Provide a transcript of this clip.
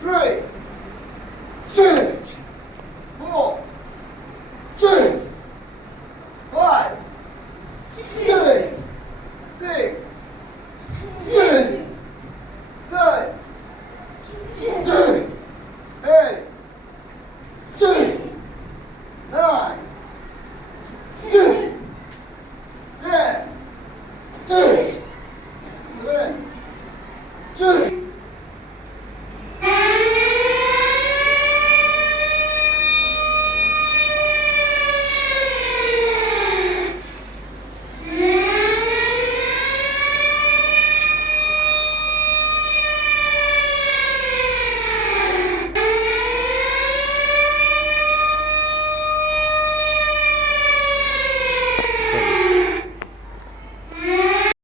three, six, 4, 2, 5, 7, 6, 7, 8, 9, 10,